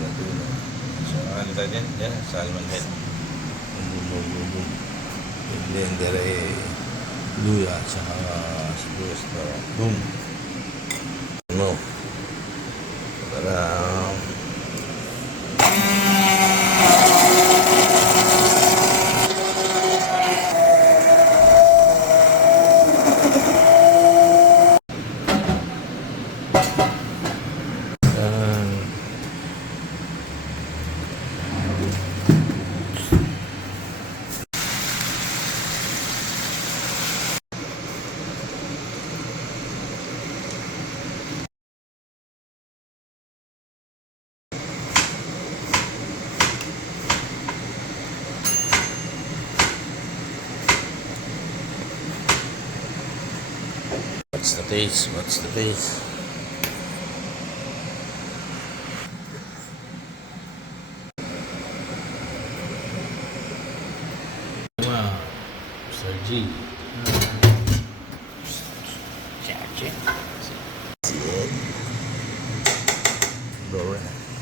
natulo. So, ano tayo dyan? Yan, salmon head. Blender eh, luya, tsaka sibuyas pa. Boom! Ano? Para... What's the taste? What's the taste? Wow, Sir G. Check.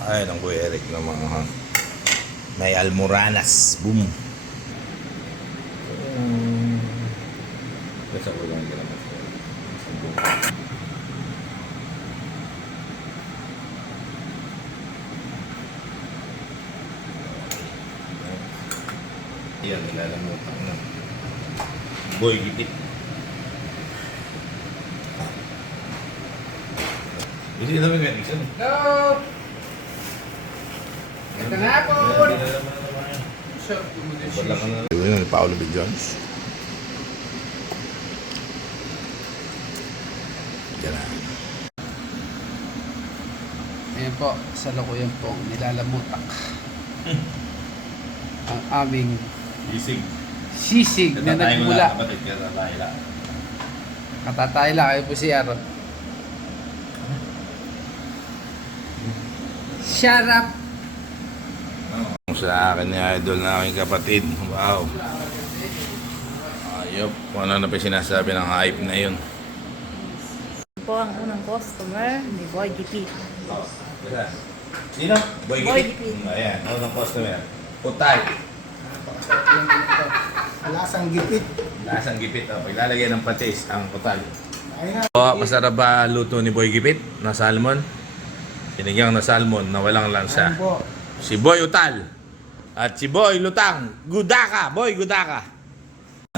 Ay, ng Kuya Eric na mga may almoranas. Boom. Basta ko lang gano'n. Yan, nilalamutan na. Boy Gipit. Hindi naman nga isa. Hello! Magandang hapon! Sure, Yun, Paolo B. Jones. Yan na. Ayan po, sa Lokoyan po, nilalamutak. Ang aming sisig na nagmula. Katatay lang, ayun po si Aaron. Shut up! Sa akin ni idol na aking kapatid. Wow. Ayop. Kung ano na pa sinasabi ng hype na yun. Po ang unang customer ni Boy GP. Sino? Boy Boy Gipit. Gipit. Ayan, unang customer. Utay. Lasang gipit. Lasang gipit. Oh. Paglalagyan ng patis ang utal. Ayun na. Oh, masarap ba luto ni Boy Gipit na salmon? Sinigang na salmon na walang lansa. Ayun po. Si Boy Utal. At si Boy Lutang. Gudaka. Boy Gudaka.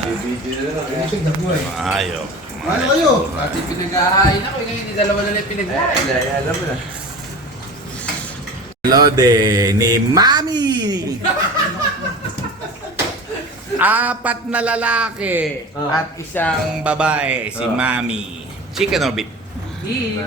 Ayun na po eh. Ayop. Ano kayo? Pati pinag-ahain ako, ngayon hindi dalawa na lang pinag-ahain. Alam mo na. Lode ni Mami. 4 na lalaki at isang babae, si Mami. Chicken or beef? Beef.